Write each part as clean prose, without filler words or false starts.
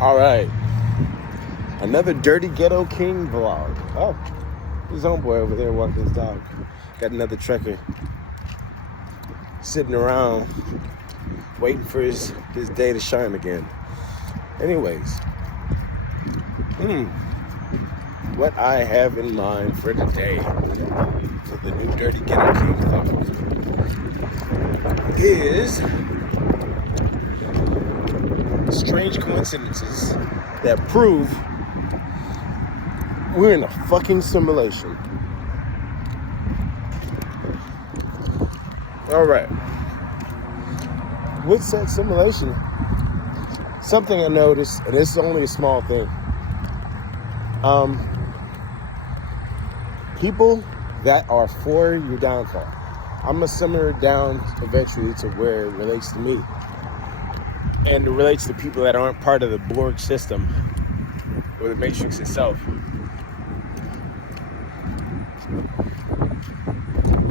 All right, another Dirty Ghetto King vlog. Oh, his homeboy over there walking his dog. Got another trekker sitting around waiting for his day to shine again. Anyways, what I have in mind for today, for the new Dirty Ghetto King vlog, is strange coincidences that prove we're in a fucking simulation. All right. With said simulation, something I noticed, and this is only a small thing. People that are for your downfall, I'm gonna simmer it down eventually to where it relates to me. And it relates to people that aren't part of the Borg system or the Matrix itself.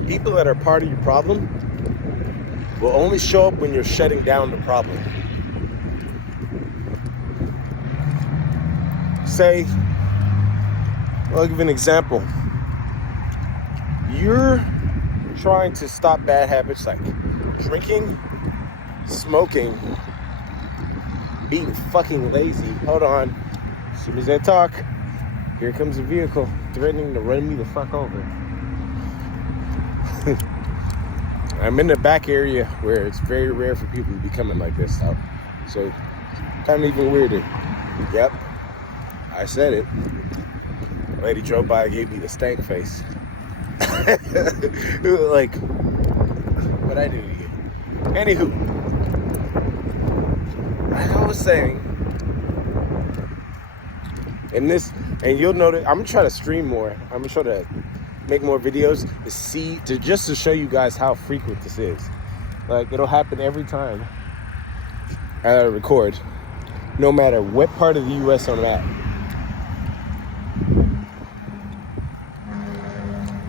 People that are part of your problem will only show up when you're shutting down the problem. Say, I'll give you an example. You're trying to stop bad habits like drinking, smoking, being fucking lazy. Hold on. As soon as I talk, here comes a vehicle threatening to run me the fuck over. I'm in the back area where it's very rare for people to be coming like this. So kind of even weirder. Yep, I said it. A lady drove by and gave me the stank face. Like, what I do to you. Anywho, like I was saying, and you'll notice, I'm gonna try to stream more. I'm gonna try to make more videos just to show you guys how frequent this is. Like, it'll happen every time I record, no matter what part of the US I'm at.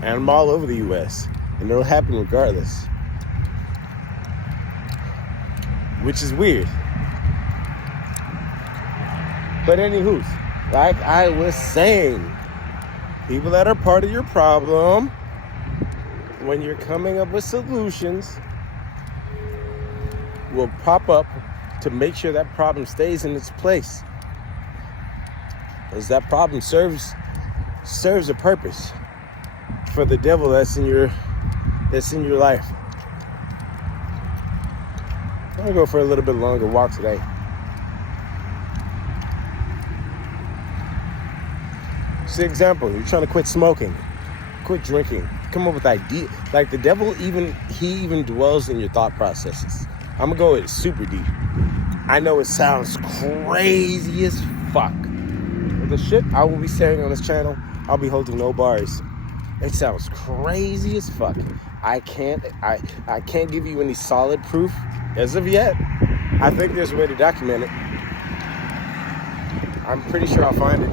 And I'm all over the US, and it'll happen regardless, which is weird. But anywho, like I was saying, people that are part of your problem, when you're coming up with solutions, will pop up to make sure that problem stays in its place. As that problem serves a purpose for the devil that's in your life. I'm gonna go for a little bit longer walk today. For example, you're trying to quit smoking, quit drinking, come up with ideas. Like the devil, he even dwells in your thought processes. I'm gonna go super deep. I know it sounds crazy as fuck. But the shit I will be saying on this channel, I'll be holding no bars. It sounds crazy as fuck. I can't give you any solid proof as of yet. I think there's a way to document it. I'm pretty sure I'll find it.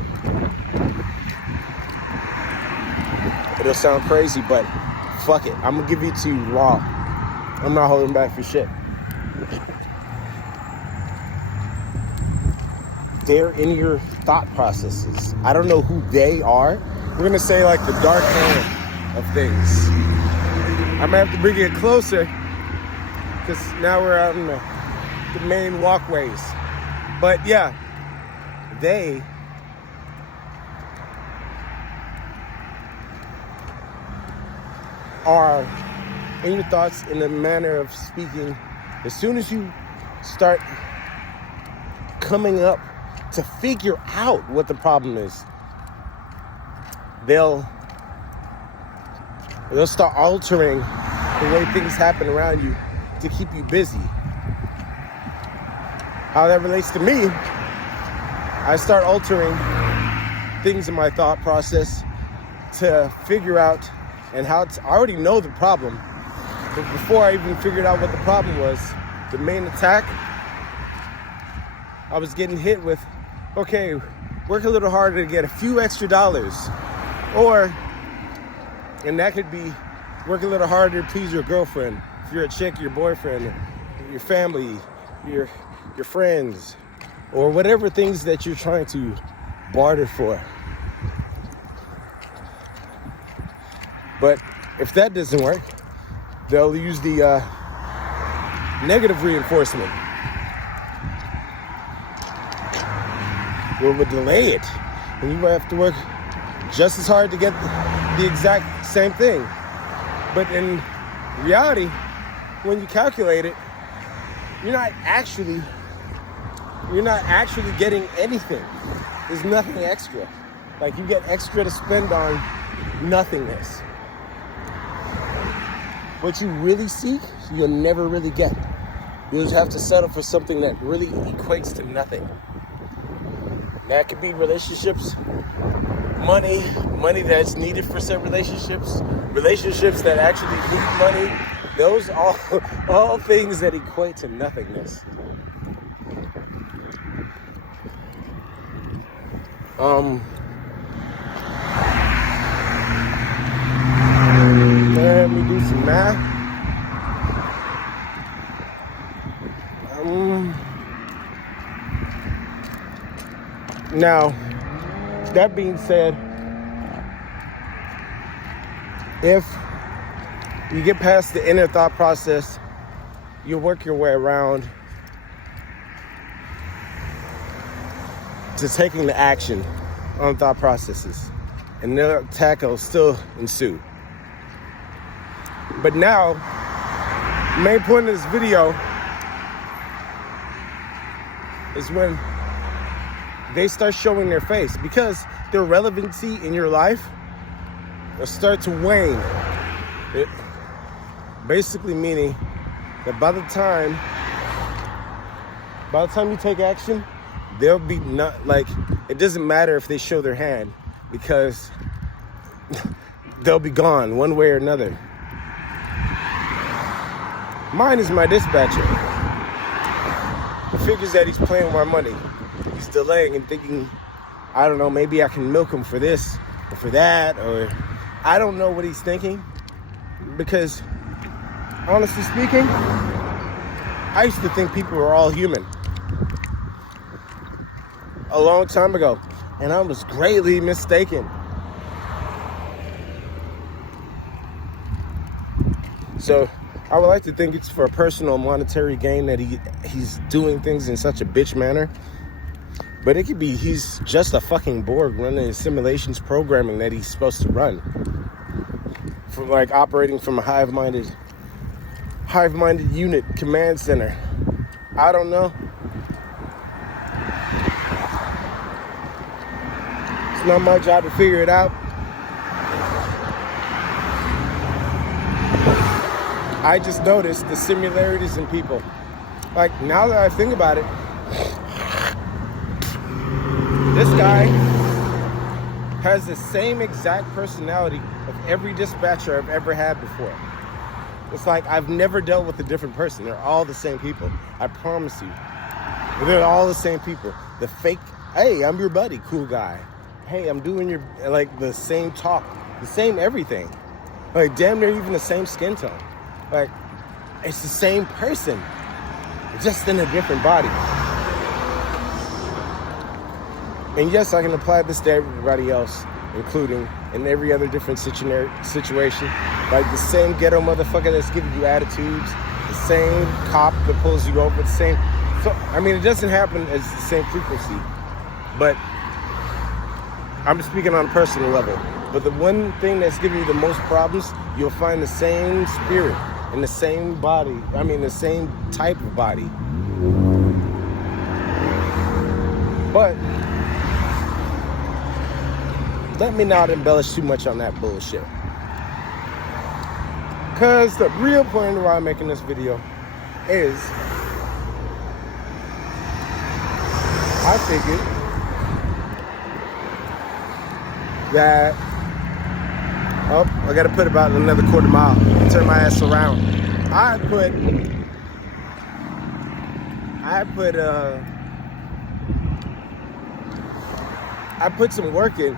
It'll sound crazy, but fuck it. I'm gonna give it to you raw. I'm not holding back for shit. They're in your thought processes. I don't know who they are. We're gonna say like the dark hand of things. I'm gonna have to bring it closer because now we're out in the main walkways. But yeah, they are in your thoughts in the manner of speaking. As soon as you start coming up to figure out what the problem is, they'll start altering the way things happen around you to keep you busy. How that relates to me, I start altering things in my thought process to figure out I already know the problem, but before I even figured out what the problem was, the main attack, I was getting hit with, okay, work a little harder to get a few extra dollars. And that could be work a little harder to please your girlfriend. If you're a chick, your boyfriend, your family, your friends, or whatever things that you're trying to barter for. But if that doesn't work, they'll use the negative reinforcement. It would delay it, and you have to work just as hard to get the exact same thing. But in reality, when you calculate it, you're not actually getting anything. There's nothing extra. Like, you get extra to spend on nothingness. What you really seek, you'll never really get. You'll just have to settle for something that really equates to nothing. That could be relationships, money that's needed for said relationships that actually need money. Those all things that equate to nothingness. Let me do some math. Now, that being said, if you get past the inner thought process, you work your way around to taking the action on thought processes, and the attack will still ensue. But now, the main point of this video is when they start showing their face, because their relevancy in your life will start to wane. It basically meaning that by the time you take action, they'll be not like, it doesn't matter if they show their hand, because they'll be gone one way or another. Mine is my dispatcher. He figures that he's playing with my money. He's delaying and thinking, I don't know, maybe I can milk him for this or for that, or I don't know what he's thinking. Because honestly speaking, I used to think people were all human a long time ago, and I was greatly mistaken. So I would like to think it's for a personal monetary gain that he's doing things in such a bitch manner. But it could be he's just a fucking Borg running simulations programming that he's supposed to run. From like operating from a hive-minded unit command center. I don't know. It's not my job to figure it out. I just noticed the similarities in people. Like, now that I think about it, this guy has the same exact personality of every dispatcher I've ever had before. It's like I've never dealt with a different person. They're all the same people. I promise you. They're all the same people. The fake, hey, I'm your buddy, cool guy. Hey, I'm doing your, like, the same talk, the same everything. Like, damn near even the same skin tone. Like, it's the same person, just in a different body. And yes, I can apply this to everybody else, including in every other different situation. Like the same ghetto motherfucker that's giving you attitudes, the same cop that pulls you over, the same. So, I mean, it doesn't happen as the same frequency, but I'm speaking on a personal level. But the one thing that's giving you the most problems, you'll find the same spirit in the same body. I mean, the same type of body. But let me not embellish too much on that bullshit. Because the real point of why I'm making this video is I figured that, oh, I got to put about another quarter mile, turn my ass around. I put some work in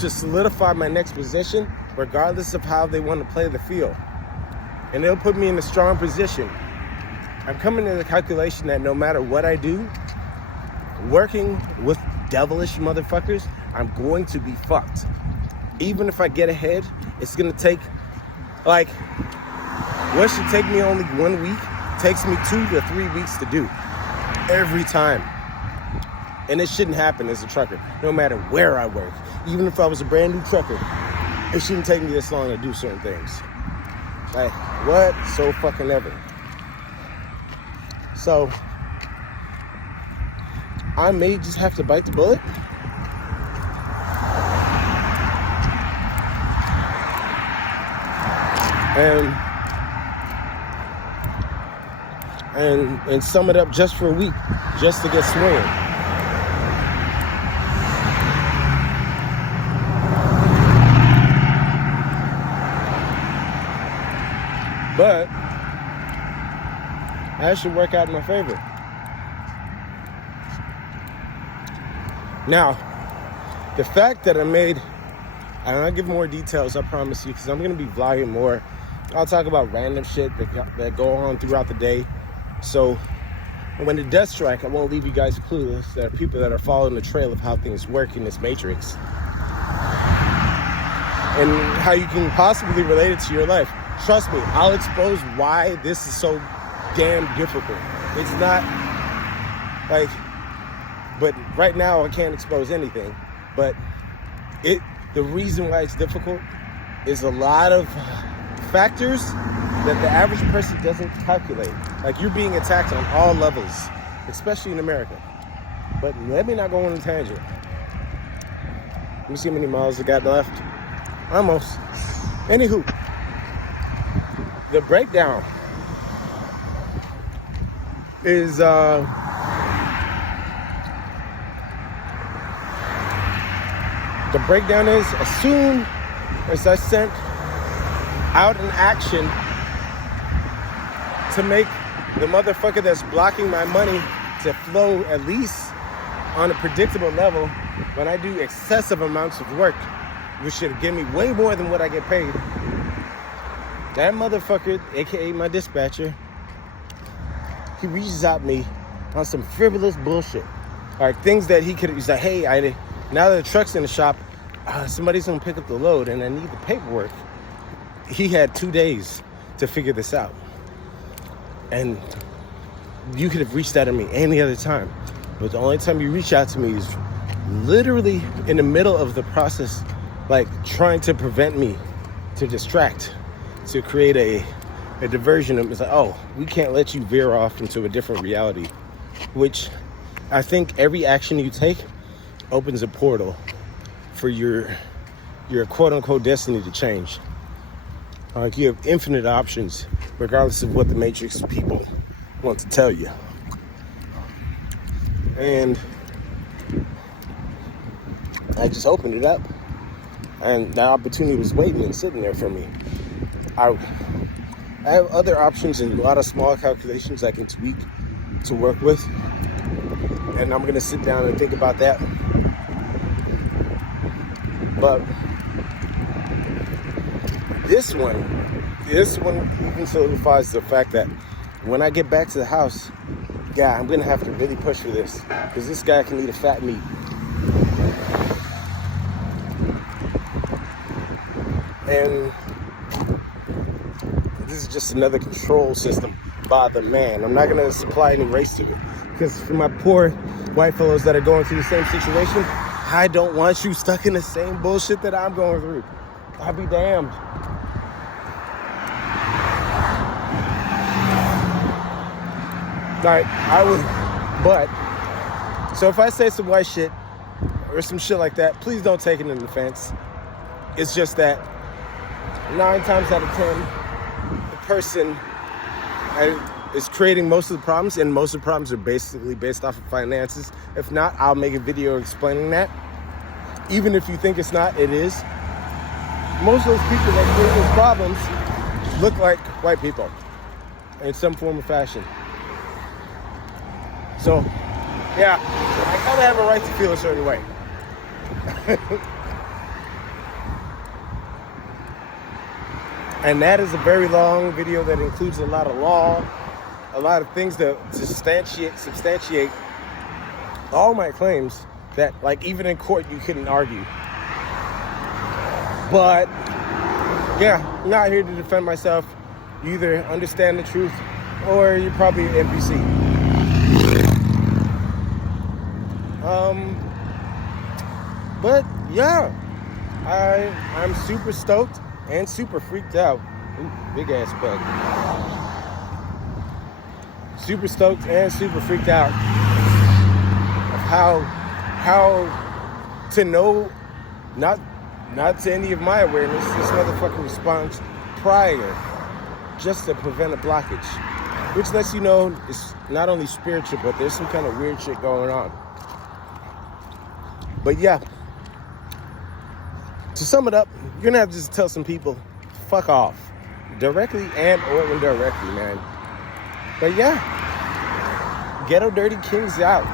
to solidify my next position, regardless of how they want to play the field. And it'll put me in a strong position. I'm coming to the calculation that no matter what I do, working with devilish motherfuckers, I'm going to be fucked. Even if I get ahead, it's gonna take, like, what should take me only 1 week takes me 2 to 3 weeks to do every time. And it shouldn't happen as a trucker, no matter where I work. Even if I was a brand new trucker, it shouldn't take me this long to do certain things. Like, what? So fucking ever. So, I may just have to bite the bullet. And sum it up just for a week, just to get swinging. But that should work out in my favor. Now, the fact that I made, and I'll give more details, I promise you, because I'm going to be vlogging more. I'll talk about random shit that go on throughout the day. So when it does strike, I won't leave you guys clueless. There are people that are following the trail of how things work in this matrix. And how you can possibly relate it to your life. Trust me, I'll expose why this is so damn difficult. It's not like, but right now I can't expose anything. But the reason why it's difficult is a lot of factors that the average person doesn't calculate. Like, you're being attacked on all levels, especially in America. But let me not go on a tangent. Let me see how many miles I got left. Almost. Anywho, the breakdown is the breakdown is, as soon as I sent out an action to make the motherfucker that's blocking my money to flow at least on a predictable level, when I do excessive amounts of work, which should give me way more than what I get paid, that motherfucker, aka my dispatcher, he reaches out to me on some frivolous bullshit. Like, things that he's like, hey, now that the truck's in the shop, somebody's gonna pick up the load and I need the paperwork. He had 2 days to figure this out. And you could have reached out to me any other time. But the only time you reach out to me is literally in the middle of the process, like trying to prevent me, to distract, to create a diversion. It's like, oh, we can't let you veer off into a different reality. Which I think every action you take opens a portal for your quote unquote destiny to change. Like, you have infinite options, regardless of what the Matrix people want to tell you. And I just opened it up, and the opportunity was waiting and sitting there for me. I have other options and a lot of small calculations I can tweak to work with, and I'm gonna sit down and think about that. But this one even solidifies the fact that when I get back to the house, yeah, I'm gonna have to really push for this, because this guy can eat a fat meat. And this is just another control system by the man. I'm not gonna supply any race to it, because for my poor white fellows that are going through the same situation, I don't want you stuck in the same bullshit that I'm going through. I'll be damned. Like, so if I say some white shit or some shit like that, please don't take it in offense. It's just that 9 times out of 10, the person is creating most of the problems, and most of the problems are basically based off of finances. If not, I'll make a video explaining that. Even if you think it's not, it is. Most of those people that create those problems look like white people in some form or fashion. So, yeah, I kind of have a right to feel a certain way. And that is a very long video that includes a lot of law, a lot of things to substantiate all my claims that, like, even in court you couldn't argue. But yeah, I'm not here to defend myself. You either understand the truth or you're probably an NPC. But yeah, I'm super stoked and super freaked out. Ooh, big ass bug. Super stoked and super freaked out of how to know, not to any of my awareness, this motherfucker responds prior, just to prevent a blockage, which lets you know it's not only spiritual, but there's some kind of weird shit going on. But yeah, to sum it up, you're gonna have to just tell some people, fuck off, directly and or indirectly, man. But yeah, Ghetto Dirty Kings out.